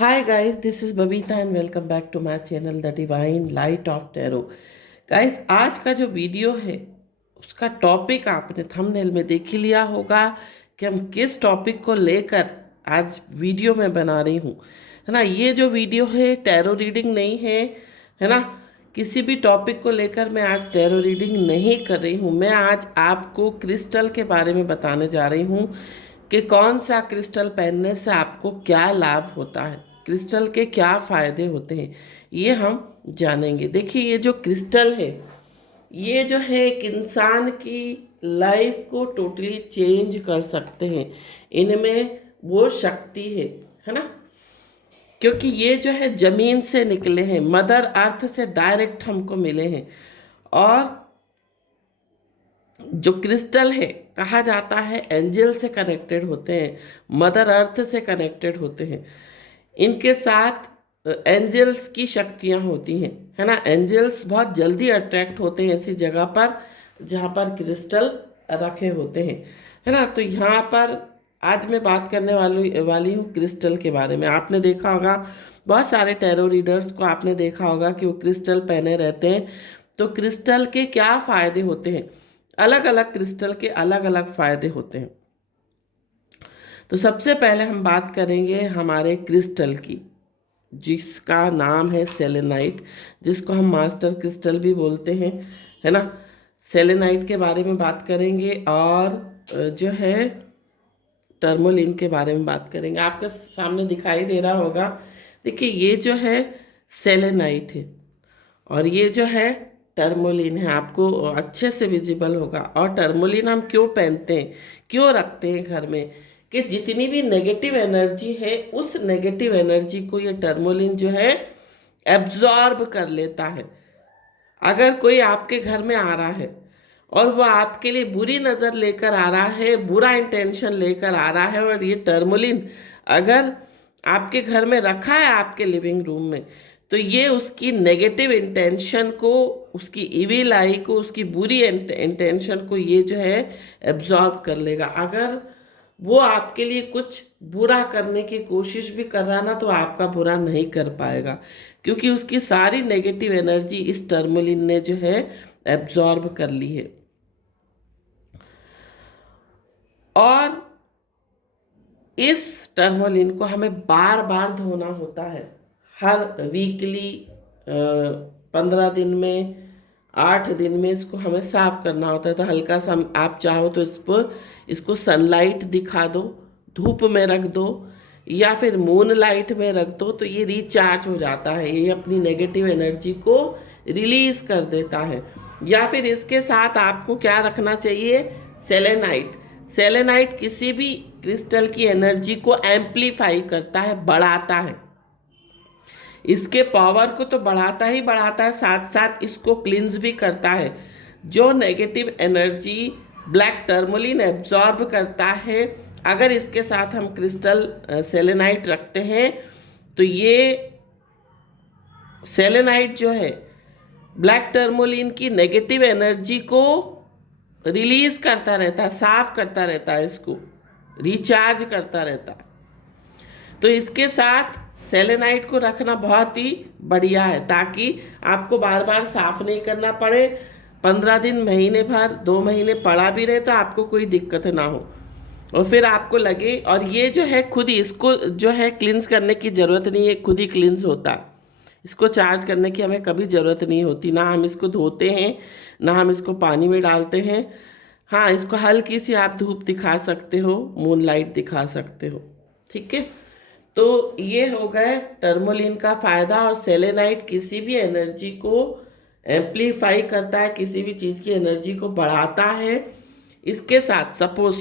Hi guys, this is Babita and welcome back to my channel The Divine Light of Tarot. Guys, आज का जो video है उसका topic आपने thumbnail में देख ही लिया होगा कि हम किस टॉपिक को लेकर आज वीडियो में बना रही हूँ, है ना। ये जो वीडियो है टैरो रीडिंग नहीं है ना। किसी भी टॉपिक को लेकर मैं आज टैरो रीडिंग नहीं कर रही हूँ। मैं आज आपको क्रिस्टल के बारे में बताने जा रही हूँ कि कौन सा क्रिस्टल पहनने से आपको क्या लाभ होता है, क्रिस्टल के क्या फ़ायदे होते हैं, ये हम जानेंगे। देखिए, ये जो क्रिस्टल है, ये जो है एक इंसान की लाइफ को टोटली चेंज कर सकते हैं। इनमें वो शक्ति है ना। क्योंकि ये जो है ज़मीन से निकले हैं, मदर अर्थ से डायरेक्ट हमको मिले हैं। और जो क्रिस्टल है, कहा जाता है एंजल से कनेक्टेड होते हैं, मदर अर्थ से कनेक्टेड होते हैं। इनके साथ एंजल्स की शक्तियाँ होती हैं, है ना। एंजल्स बहुत जल्दी अट्रैक्ट होते हैं ऐसी जगह पर जहाँ पर क्रिस्टल रखे होते हैं, है ना। तो यहाँ पर आज मैं बात करने वाली हूँ क्रिस्टल के बारे में। आपने देखा होगा बहुत सारे टैरो रीडर्स को, आपने देखा होगा कि वो क्रिस्टल पहने रहते हैं। तो क्रिस्टल के क्या फ़ायदे होते हैं, अलग अलग क्रिस्टल के अलग अलग फ़ायदे होते हैं। तो सबसे पहले हम बात करेंगे हमारे क्रिस्टल की, जिसका नाम है सेलेनाइट, जिसको हम मास्टर क्रिस्टल भी बोलते हैं, है ना। सेलेनाइट के बारे में बात करेंगे और जो है टर्मोलिन के बारे में बात करेंगे। आपके सामने दिखाई दे रहा होगा, देखिए ये जो है सेलेनाइट है और ये जो है टर्मोलिन है। आपको अच्छे से विजिबल होगा। और टर्मोलिन हम क्यों पहनते हैं, क्यों रखते हैं घर में, कि जितनी भी नेगेटिव एनर्जी है उस नेगेटिव एनर्जी को ये टर्मोलिन जो है एब्जॉर्ब कर लेता है। अगर कोई आपके घर में आ रहा है और वो आपके लिए बुरी नज़र लेकर आ रहा है, बुरा इंटेंशन लेकर आ रहा है, और ये टर्मोलिन अगर आपके घर में रखा है आपके लिविंग रूम में, तो ये उसकी नेगेटिव इंटेंशन को, उसकी इविल आई को, उसकी बुरी इंटेंशन को ये जो है एब्जॉर्ब कर लेगा। अगर वो आपके लिए कुछ बुरा करने की कोशिश भी कर रहा ना, तो आपका बुरा नहीं कर पाएगा, क्योंकि उसकी सारी नेगेटिव एनर्जी इस टर्मोलिन ने जो है एब्जॉर्ब कर ली है। और इस टर्मोलिन को हमें बार बार धोना होता है, हर वीकली 15 दिन में, 8 दिन में इसको हमें साफ करना होता है। तो हल्का सा आप चाहो तो इसको सनलाइट दिखा दो, धूप में रख दो, या फिर मून लाइट में रख दो, तो ये रिचार्ज हो जाता है, ये अपनी नेगेटिव एनर्जी को रिलीज कर देता है। या फिर इसके साथ आपको क्या रखना चाहिए, सेलेनाइट। सेलेनाइट किसी भी क्रिस्टल की एनर्जी को एम्प्लीफाई करता है, बढ़ाता है। इसके पावर को तो बढ़ाता ही बढ़ाता है, साथ साथ इसको क्लींस भी करता है। जो negative energy black tourmaline absorb करता है, अगर इसके साथ हम क्रिस्टल सेलेनाइट रखते हैं, तो ये सेलेनाइट जो है ब्लैक टर्मोलिन की नेगेटिव एनर्जी को रिलीज करता रहता है, साफ करता रहता है, इसको रिचार्ज करता रहता है। तो इसके साथ सेलेनाइट को रखना बहुत ही बढ़िया है, ताकि आपको बार बार साफ नहीं करना पड़े। 15 दिन, महीने भर, 2 महीने पड़ा भी रहे तो आपको कोई दिक्कत ना हो, और फिर आपको लगे। और ये जो है खुद ही, इसको जो है क्लींस करने की ज़रूरत नहीं है, खुद ही क्लींस होता। इसको चार्ज करने की हमें कभी ज़रूरत नहीं होती, ना हम इसको धोते हैं, ना हम इसको पानी में डालते हैं। हाँ, इसको हल्की सी आप धूप दिखा सकते हो, मून लाइट दिखा सकते हो, ठीक है। तो ये हो गए टर्मोलिन का फ़ायदा। और सेलेनाइट किसी भी एनर्जी को एम्प्लीफाई करता है, किसी भी चीज़ की एनर्जी को बढ़ाता है। इसके साथ सपोज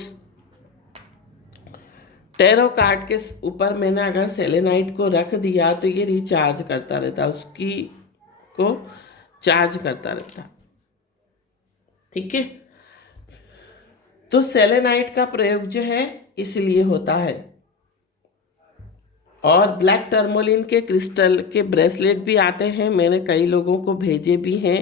टैरो कार्ड के ऊपर मैंने अगर सेलेनाइट को रख दिया, तो ये रिचार्ज करता रहता, उसकी को चार्ज करता रहता, ठीक है। तो सेलेनाइट का प्रयोग जो है इसलिए होता है। और ब्लैक टर्मोलिन के क्रिस्टल के ब्रेसलेट भी आते हैं, मैंने कई लोगों को भेजे भी हैं।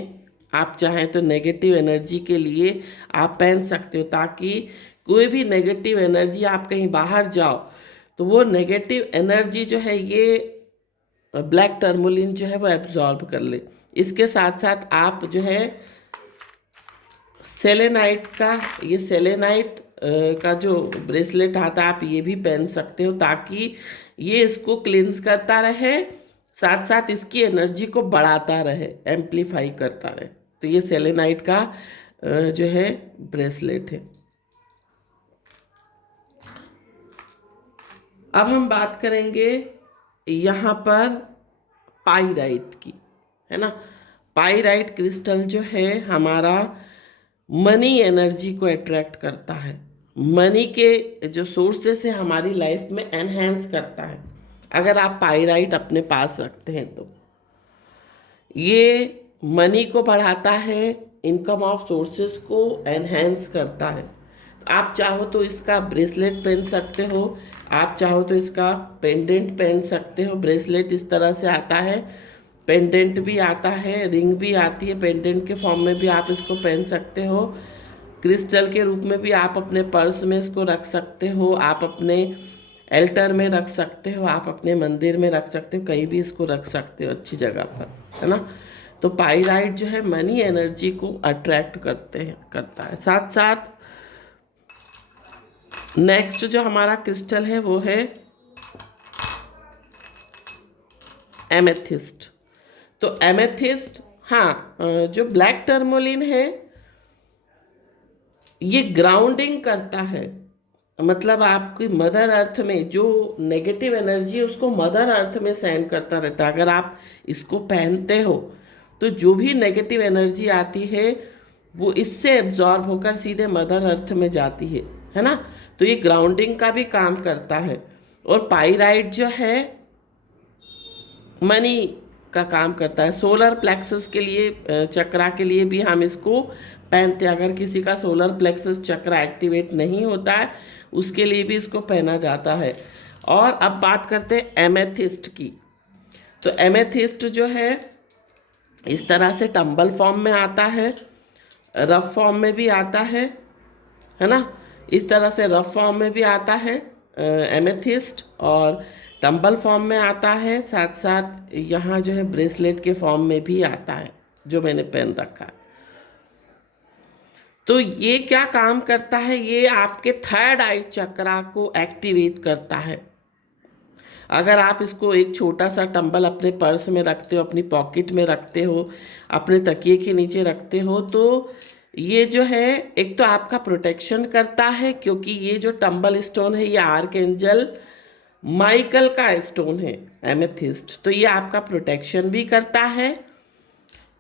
आप चाहें तो नेगेटिव एनर्जी के लिए आप पहन सकते हो, ताकि कोई भी नेगेटिव एनर्जी, आप कहीं बाहर जाओ तो वो नेगेटिव एनर्जी जो है ये ब्लैक टर्मोलिन जो है वो एब्जॉर्ब कर ले। इसके साथ साथ आप जो है सेलेनाइट का, ये सेलेनाइट का जो ब्रेसलेट आता है आप ये भी पहन सकते हो, ताकि ये इसको क्लींस करता रहे, साथ साथ इसकी एनर्जी को बढ़ाता रहे, एम्पलीफाई करता रहे। तो ये सेलेनाइट का जो है ब्रेसलेट है। अब हम बात करेंगे यहाँ पर पाइराइट की, है ना। पाइराइट क्रिस्टल जो है हमारा मनी एनर्जी को अट्रैक्ट करता है, मनी के जो सोर्सेस है हमारी लाइफ में एनहेंस करता है। अगर आप पाइराइट अपने पास रखते हैं तो ये मनी को बढ़ाता है, इनकम ऑफ सोर्सेस को एनहेंस करता है। आप चाहो तो इसका ब्रेसलेट पहन सकते हो, आप चाहो तो इसका पेंडेंट पहन सकते हो। ब्रेसलेट इस तरह से आता है, पेंडेंट भी आता है, रिंग भी आती है, पेंडेंट के फॉर्म में भी आप इसको पहन सकते हो, क्रिस्टल के रूप में भी आप अपने पर्स में इसको रख सकते हो, आप अपने एल्टर में रख सकते हो, आप अपने मंदिर में रख सकते हो, कहीं भी इसको रख सकते हो अच्छी जगह पर, है ना। तो पाइराइट जो है मनी एनर्जी को अट्रैक्ट करता है। साथ साथ नेक्स्ट जो हमारा क्रिस्टल है वो है एमेथिस्ट। तो एमेथिस्ट, हाँ, जो ब्लैक टर्मोलिन है ये ग्राउंडिंग करता है, मतलब आपकी मदर अर्थ में जो नेगेटिव एनर्जी है उसको मदर अर्थ में सेंड करता रहता है। अगर आप इसको पहनते हो तो जो भी नेगेटिव एनर्जी आती है वो इससे एब्जॉर्ब होकर सीधे मदर अर्थ में जाती है ना। तो ये ग्राउंडिंग का भी काम करता है। और पाइराइट जो है मनी का काम करता है। सोलर प्लेक्सस के लिए, चक्रा के लिए भी हम इसको पहनते हैं। अगर किसी का सोलर प्लेक्सस चक्रा एक्टिवेट नहीं होता है उसके लिए भी इसको पहना जाता है। और अब बात करते हैं एमेथिस्ट की। तो एमेथिस्ट जो है इस तरह से टंबल फॉर्म में आता है, रफ फॉर्म में भी आता है ना। इस तरह से रफ फॉर्म में भी आता है एमेथिस्ट, और टंबल फॉर्म में आता है, साथ साथ यहाँ जो है ब्रेसलेट के फॉर्म में भी आता है जो मैंने पहन रखा है। तो ये क्या काम करता है, ये आपके थर्ड आई चक्रा को एक्टिवेट करता है। अगर आप इसको एक छोटा सा टंबल अपने पर्स में रखते हो, अपनी पॉकेट में रखते हो, अपने तकिए के नीचे रखते हो, तो ये जो है एक तो आपका प्रोटेक्शन करता है, क्योंकि ये जो टंबल स्टोन है ये आर्कएंजल माइकल का स्टोन है एमेथिस्ट। तो ये आपका प्रोटेक्शन भी करता है,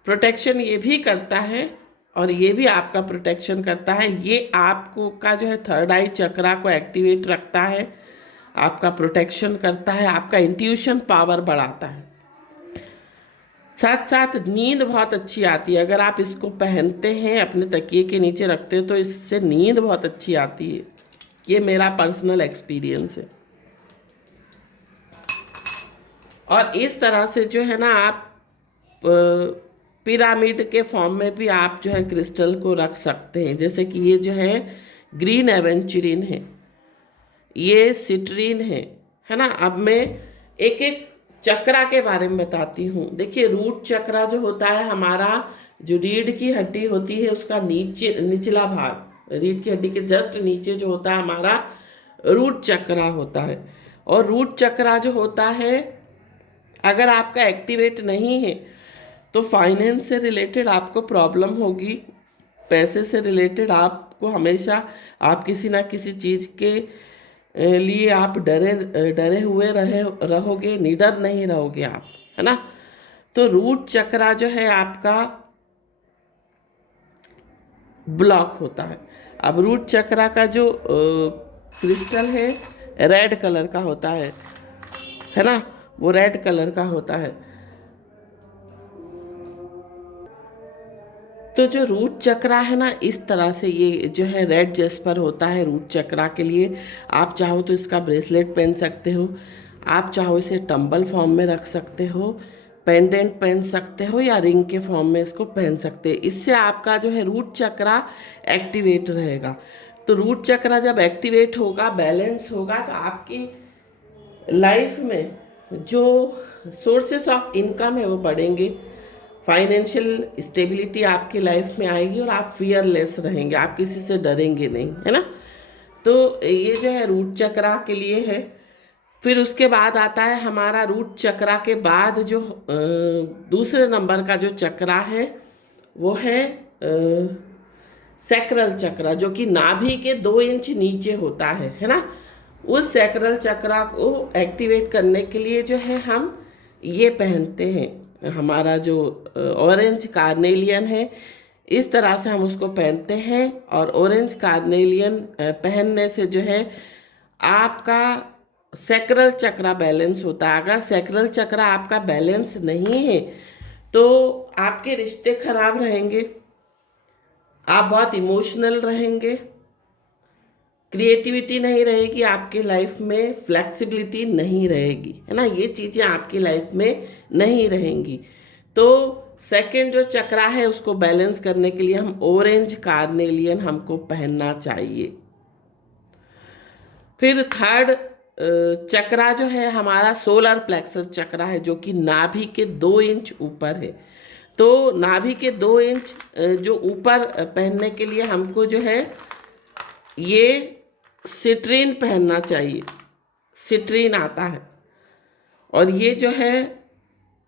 प्रोटेक्शन ये भी करता है और ये भी आपका प्रोटेक्शन करता है। ये आपको का जो है थर्ड आई चक्रा को एक्टिवेट रखता है, आपका प्रोटेक्शन करता है, आपका इंट्यूशन पावर बढ़ाता है। साथ साथ नींद बहुत अच्छी आती है। अगर आप इसको पहनते हैं, अपने तकिए के नीचे रखते हो, तो इससे नींद बहुत अच्छी आती है। ये मेरा पर्सनल एक्सपीरियंस है। और इस तरह से जो है ना आप पिरामिड के फॉर्म में भी आप जो है क्रिस्टल को रख सकते हैं। जैसे कि ये जो है ग्रीन एवेंचुरिन है, ये सिट्रीन है ना। अब मैं एक एक चक्रा के बारे में बताती हूँ। देखिए, रूट चक्रा जो होता है हमारा, जो रीढ़ की हड्डी होती है उसका निचला भाग, रीढ़ की हड्डी के जस्ट नीचे जो होता है हमारा रूट चक्रा होता है। और रूट चक्रा जो होता है अगर आपका एक्टिवेट नहीं है तो फाइनेंस से रिलेटेड आपको प्रॉब्लम होगी, पैसे से रिलेटेड आपको हमेशा आप किसी ना किसी चीज़ के लिए आप डरे हुए रहोगे, निडर नहीं रहोगे आप, है ना। तो रूट चक्रा जो है आपका ब्लॉक होता है। अब रूट चक्रा का जो क्रिस्टल है रेड कलर का होता है ना, वो रेड कलर का होता है। तो जो रूट चक्रा है ना, इस तरह से ये जो है रेड जेस्पर होता है रूट चक्रा के लिए। आप चाहो तो इसका ब्रेसलेट पहन सकते हो, आप चाहो इसे टंबल फॉर्म में रख सकते हो, पेंडेंट पहन सकते हो, या रिंग के फॉर्म में इसको पहन सकते हैं। इससे आपका जो है रूट चक्रा एक्टिवेट रहेगा। तो रूट चक्रा जब एक्टिवेट होगा, बैलेंस होगा, तो आपकी लाइफ में जो सोर्सेस ऑफ इनकम है वो बढ़ेंगे, फाइनेंशियल स्टेबिलिटी आपकी लाइफ में आएगी और आप फियरलेस रहेंगे, आप किसी से डरेंगे नहीं, है ना। तो ये जो है रूट चक्रा के लिए है। फिर उसके बाद आता है हमारा रूट चक्रा के बाद जो दूसरे नंबर का जो चक्रा है वो है सैक्रल चक्रा, जो कि नाभि के 2 इंच नीचे होता है ना। उस सैक्रल चक्रा को एक्टिवेट करने के लिए जो है हम ये पहनते हैं, हमारा जो ऑरेंज कार्नेलियन है, इस तरह से हम उसको पहनते हैं। और ऑरेंज कार्नेलियन पहनने से जो है आपका सैक्रल चक्रा बैलेंस होता है। अगर सैक्रल चक्रा आपका बैलेंस नहीं है तो आपके रिश्ते खराब रहेंगे, आप बहुत इमोशनल रहेंगे, क्रिएटिविटी नहीं रहेगी आपकी लाइफ में, फ्लेक्सिबिलिटी नहीं रहेगी, है ना। ये चीज़ें आपकी लाइफ में नहीं रहेंगी। तो सेकंड जो चक्रा है उसको बैलेंस करने के लिए हम ऑरेंज कार्नेलियन हमको पहनना चाहिए। फिर थर्ड चक्रा जो है हमारा सोलर प्लेक्सस चक्रा है, जो कि नाभि के 2 इंच ऊपर है। तो नाभि के 2 इंच जो ऊपर पहनने के लिए हमको जो है ये सिट्रीन पहनना चाहिए। सिट्रीन आता है और ये जो है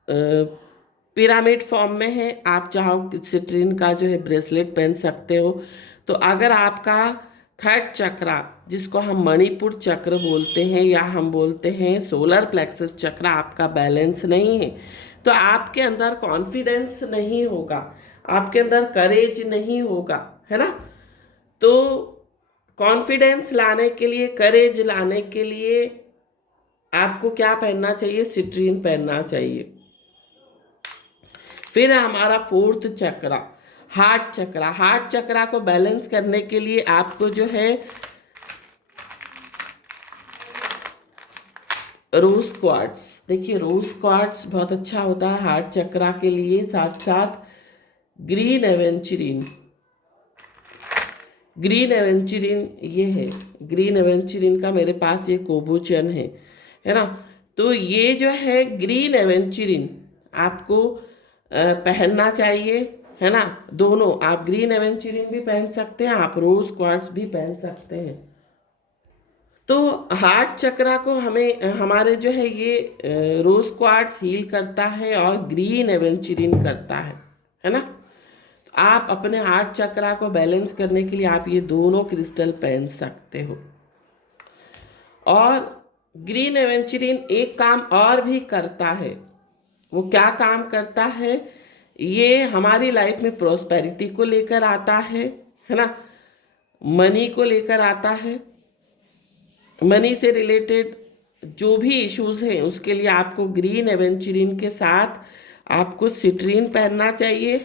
पिरामिड फॉर्म में है। आप चाहो सिट्रीन का जो है ब्रेसलेट पहन सकते हो। तो अगर आपका थर्ड चक्रा, जिसको हम मणिपुर चक्र बोलते हैं या हम बोलते हैं सोलर प्लेक्सस चक्र, आपका बैलेंस नहीं है तो आपके अंदर कॉन्फिडेंस नहीं होगा, आपके अंदर करेज नहीं होगा, है ना। तो कॉन्फिडेंस लाने के लिए, करेज लाने के लिए आपको क्या पहनना चाहिए? सिट्रीन पहनना चाहिए। फिर हमारा फोर्थ चक्रा हार्ट चक्रा। हार्ट चक्रा को बैलेंस करने के लिए आपको जो है रोज क्वार्ट्स, देखिए रोज क्वार्ट्स बहुत अच्छा होता है हार्ट चक्रा के लिए। साथ साथ ग्रीन एवेंचुरिन, ग्रीन एवेंचुरिन ये है, ग्रीन एवेंचुरिन का मेरे पास ये कोबोचन है ना। तो ये जो है ग्रीन एवेंचुरिन आपको पहनना चाहिए, है ना। दोनों, आप ग्रीन एवेंचुरिन भी पहन सकते हैं, आप रोज क्वार्ट्स भी पहन सकते हैं। तो हार्ट चक्रा को हमें हमारे जो है ये रोज क्वार्ट्स हील करता है और ग्रीन एवेंचुरिन करता है ना। तो आप अपने हार्ट चक्रा को बैलेंस करने के लिए आप ये दोनों क्रिस्टल पहन सकते हो। और ग्रीन एवेंचुरिन एक काम और भी करता है। वो क्या काम करता है? ये हमारी लाइफ में प्रॉस्पेरिटी को लेकर आता है ना, मनी को लेकर आता है। मनी से रिलेटेड जो भी इश्यूज हैं उसके लिए आपको ग्रीन एवेंचुरिन के साथ आपको सिट्रीन पहनना चाहिए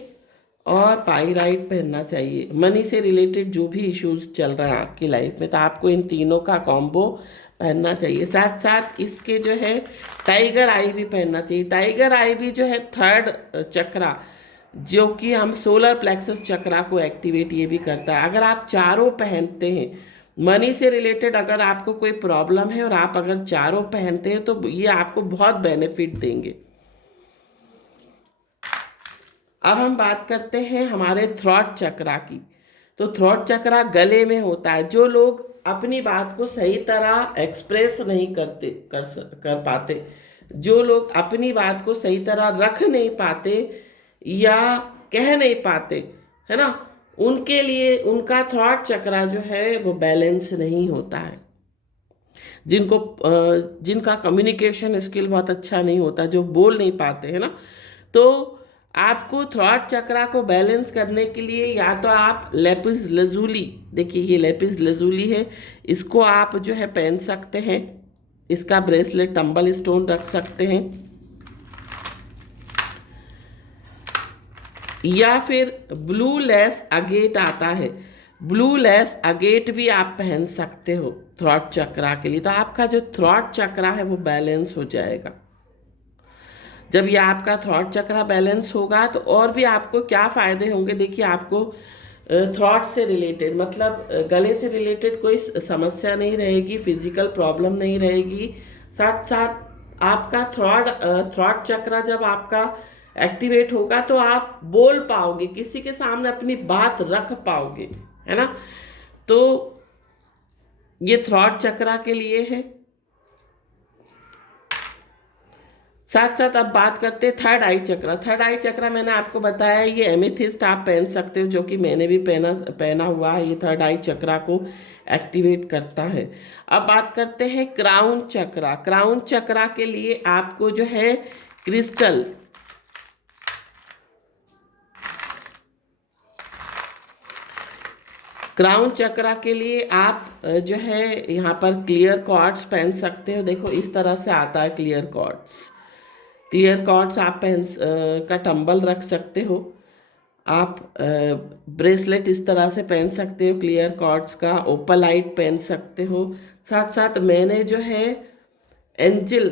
और पाइराइट पहनना चाहिए। मनी से रिलेटेड जो भी इश्यूज चल रहे हैं आपकी लाइफ में, तो आपको इन तीनों का कॉम्बो पहनना चाहिए। साथ साथ इसके जो है टाइगर आई भी पहनना चाहिए। टाइगर आई भी जो है थर्ड चक्रा, जो कि हम सोलर प्लेक्सस चक्रा को एक्टिवेट ये भी करता है। अगर आप चारों पहनते हैं, मनी से रिलेटेड अगर आपको कोई प्रॉब्लम है और आप अगर चारों पहनते हैं तो ये आपको बहुत बेनिफिट देंगे। अब हम बात करते हैं हमारे थ्रॉट चक्रा की। तो थ्रॉट चक्रा गले में होता है। जो लोग अपनी बात को सही तरह एक्सप्रेस नहीं कर पाते, जो लोग अपनी बात को सही तरह रख नहीं पाते या कह नहीं पाते, है ना, उनके लिए उनका थ्रॉट चक्रा जो है वो बैलेंस नहीं होता है। जिनका कम्युनिकेशन स्किल बहुत अच्छा नहीं होता, जो बोल नहीं पाते, है ना। तो आपको थ्रॉट चक्रा को बैलेंस करने के लिए या तो आप लेपिस लजूली, देखिए ये लेपिस लजूली है, इसको आप जो है पहन सकते हैं। इसका ब्रेसलेट टंबल स्टोन रख सकते हैं, या फिर ब्लू लेस अगेट आता है, ब्लू लेस अगेट भी आप पहन सकते हो थ्रॉट चक्रा के लिए। तो आपका जो थ्रॉट चक्रा है वो बैलेंस हो जाएगा। जब ये आपका थ्रॉट चक्रा बैलेंस होगा तो और भी आपको क्या फ़ायदे होंगे? देखिए, आपको थ्रॉट से रिलेटेड, मतलब गले से रिलेटेड कोई समस्या नहीं रहेगी, फिजिकल प्रॉब्लम नहीं रहेगी। साथ साथ आपका थ्रॉट चक्र जब आपका एक्टिवेट होगा तो आप बोल पाओगे, किसी के सामने अपनी बात रख पाओगे, है ना। तो ये थ्रॉट चक्र के लिए है। साथ साथ अब बात करते हैं थर्ड आई चक्र। थर्ड आई चक्र मैंने आपको बताया ये एमेथिस्ट आप पहन सकते हो, जो कि मैंने भी पहना हुआ है। ये थर्ड आई चक्र को एक्टिवेट करता है। अब बात करते हैं क्राउन चक्र। क्राउन चक्र के लिए आपको जो है क्रिस्टल, क्राउन चक्र के लिए आप जो है यहाँ पर क्लियर क्वार्ट्स पहन सकते हो। देखो इस तरह से आता है क्लियर क्वार्ट्स। क्लियर क्वार्ट्स आप का टंबल रख सकते हो। आप ब्रेसलेट इस तरह से पहन सकते हो क्लियर क्वार्ट्स का। ओपलाइट पहन सकते हो। साथ साथ मैंने जो है एंजल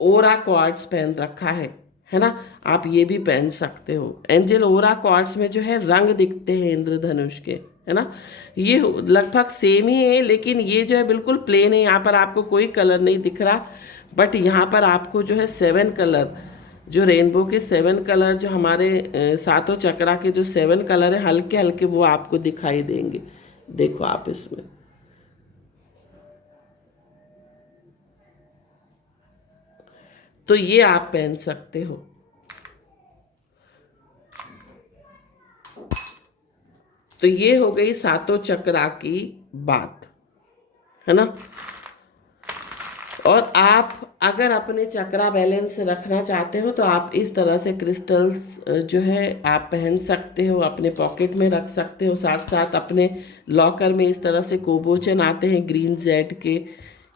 ओरा क्वार्ट्स पहन रखा है ना। आप ये भी पहन सकते हो। एंजल ओरा क्वार्ट्स में जो है रंग दिखते हैं इंद्रधनुष के, है ना। ये लगभग सेम ही है, लेकिन ये जो है बिल्कुल प्लेन है। यहाँ पर आपको कोई कलर नहीं दिख रहा, बट यहाँ पर आपको जो है 7 कलर, जो रेनबो के 7 कलर, जो हमारे सातों चक्रा के जो 7 कलर है हल्के हल्के, वो आपको दिखाई देंगे। देखो आप इसमें, तो ये आप पहन सकते हो। तो ये हो गई सातों चक्रा की बात, है ना। और आप अगर अपने चक्रा बैलेंस रखना चाहते हो तो आप इस तरह से क्रिस्टल्स जो है आप पहन सकते हो, अपने पॉकेट में रख सकते हो। साथ साथ अपने लॉकर में इस तरह से कोबोचन आते हैं ग्रीन जेड के,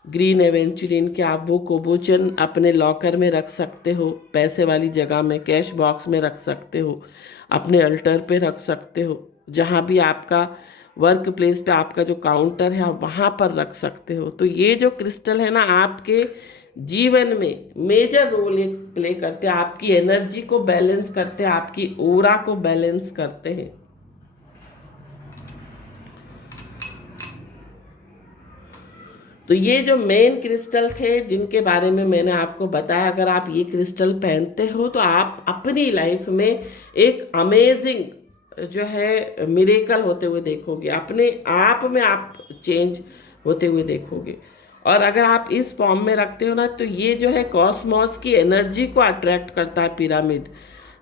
ग्रीन एवेंचुरिन के। आप वो कोबोचन अपने लॉकर में रख सकते हो, पैसे वाली जगह में, कैश बॉक्स में रख सकते हो, अपने अल्टर पे रख सकते हो, जहाँ भी आपका वर्क प्लेस पे आपका जो काउंटर है आप वहाँ पर रख सकते हो। तो ये जो क्रिस्टल है ना, आपके जीवन में मेजर रोल प्ले करते हैं। आपकी एनर्जी को बैलेंस करते हैं, आपकी ओरा को बैलेंस करते हैं। तो ये जो मेन क्रिस्टल थे जिनके बारे में मैंने आपको बताया, अगर आप ये क्रिस्टल पहनते हो तो आप अपनी लाइफ में एक अमेजिंग जो है मिरेकल होते हुए देखोगे। अपने आप में आप चेंज होते हुए देखोगे। और अगर आप इस फॉर्म में रखते हो ना, तो ये जो है कॉस्मोस की एनर्जी को अट्रैक्ट करता है। पिरामिड,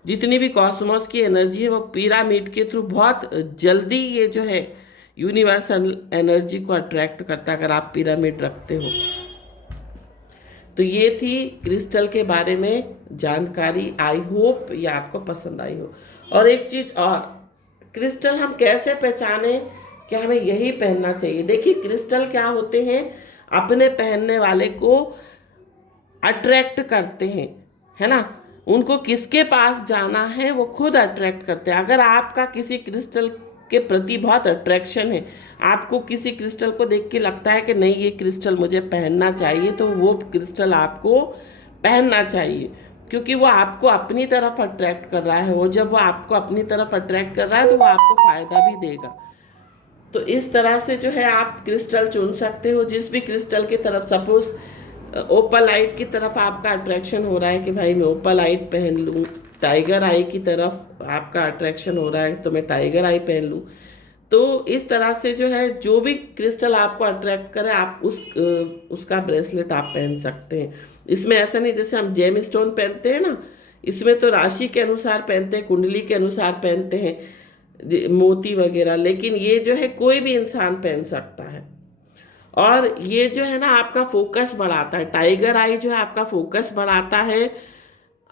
जितनी भी कॉस्मोस की एनर्जी है वो पिरामिड के थ्रू बहुत जल्दी ये जो है यूनिवर्सल एनर्जी को अट्रैक्ट करता है, अगर आप पिरामिड रखते हो। तो ये थी क्रिस्टल के बारे में जानकारी। आई होप ये आपको पसंद आई हो। और एक चीज़ और, क्रिस्टल हम कैसे पहचाने कि हमें यही पहनना चाहिए। देखिए क्रिस्टल क्या होते हैं, अपने पहनने वाले को अट्रैक्ट करते हैं, है ना। उनको किसके पास जाना है वो खुद अट्रैक्ट करते हैं। अगर आपका किसी क्रिस्टल के प्रति बहुत अट्रैक्शन है, आपको किसी क्रिस्टल को देख के लगता है कि नहीं ये क्रिस्टल मुझे पहनना चाहिए, तो वो क्रिस्टल आपको पहनना चाहिए, क्योंकि वो आपको अपनी तरफ अट्रैक्ट कर रहा है। वो जब वो आपको अपनी तरफ अट्रैक्ट कर रहा है तो वो आपको फ़ायदा भी देगा। तो इस तरह से जो है आप क्रिस्टल चुन सकते हो। जिस भी क्रिस्टल की तरफ, सपोज ओपलाइट की तरफ आपका अट्रैक्शन हो रहा है कि भाई मैं ओपलाइट पहन लूँ, टाइगर आई की तरफ आपका अट्रैक्शन हो रहा है तो मैं टाइगर आई पहन लूँ। तो इस तरह से जो है जो भी क्रिस्टल आपको अट्रैक्ट करे आप उसका ब्रेसलेट आप पहन सकते हैं। इसमें ऐसा नहीं जैसे हम जेम स्टोन पहनते हैं ना, इसमें तो राशि के अनुसार पहनते हैं, कुंडली के अनुसार पहनते हैं मोती वगैरह, लेकिन ये जो है कोई भी इंसान पहन सकता है। और ये जो है ना आपका फोकस बढ़ाता है। टाइगर आई जो है आपका फोकस बढ़ाता है,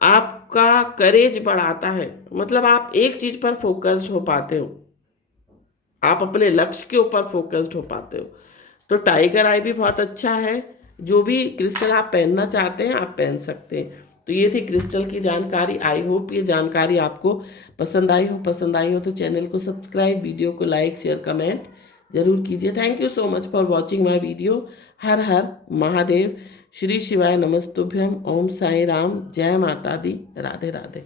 आपका करेज बढ़ाता है। मतलब आप एक चीज़ पर फोकस्ड हो पाते हो, आप अपने लक्ष्य के ऊपर फोकस्ड हो पाते हो। तो टाइगर आई भी बहुत अच्छा है। जो भी क्रिस्टल आप पहनना चाहते हैं आप पहन सकते हैं। तो ये थी क्रिस्टल की जानकारी। आई होप ये जानकारी आपको पसंद आई हो। पसंद आई हो तो चैनल को सब्सक्राइब, वीडियो को लाइक, शेयर, कमेंट जरूर कीजिए। Thank you so much for watching my video. हर हर महादेव, श्री शिवाय नमस्तुभ्यम, ओम साई राम, जय माता दी, राधे राधे।